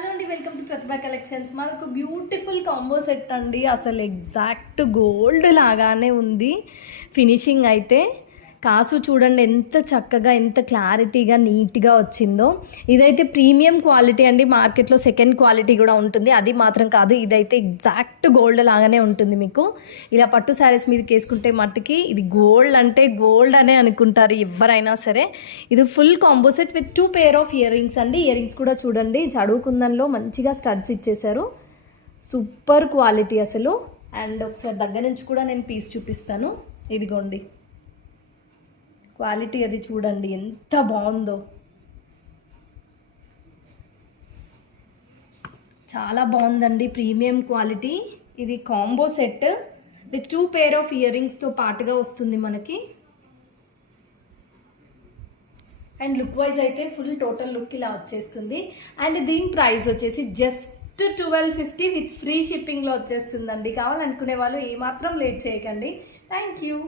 Hello అండి, welcome to Pratibha collections. మనకు beautiful combo set అండి. అసలు ఎగ్జాక్ట్ గోల్డ్ లాగానే ఉంది ఫినిషింగ్ అయితే. కాసు చూడండి ఎంత చక్కగా, ఎంత క్లారిటీగా, నీట్గా వచ్చిందో. ఇదైతే ప్రీమియం క్వాలిటీ అండి. మార్కెట్లో సెకండ్ క్వాలిటీ కూడా ఉంటుంది, అది మాత్రం కాదు. ఇదైతే ఎగ్జాక్ట్ గోల్డ్ లాగానే ఉంటుంది. మీకు ఇలా పట్టు శారీస్ మీదకి వేసుకుంటే మట్టుకి ఇది గోల్డ్ అంటే గోల్డ్ అనే అనుకుంటారు ఎవరైనా సరే. ఇది full combo set with 2 pair of ear rings అండి. ఇయర్ రింగ్స్ కూడా చూడండి చడువుకుందంలో మంచిగా స్టడ్స్ ఇచ్చేసారు. సూపర్ క్వాలిటీ అసలు. అండ్ ఒకసారి దగ్గర నుంచి కూడా నేను పీస్ చూపిస్తాను. ఇదిగోండి క్వాలిటీ అది చూడండి ఎంత బాగుందో. చాలా బాగుందండి, ప్రీమియం క్వాలిటీ. ఇది combo set with 2 pair of ear రింగ్స్తో పాటుగా వస్తుంది మనకి. అండ్ లుక్ వైజ్ అయితే ఫుల్ టోటల్ లుక్ ఇలా వచ్చేస్తుంది. అండ్ దీని ప్రైస్ వచ్చేసి జస్ట్ 1250 విత్ ఫ్రీ షిప్పింగ్లో వచ్చేస్తుందండి. కావాలనుకునే వాళ్ళు ఏమాత్రం లేట్ చేయకండి. Thank you.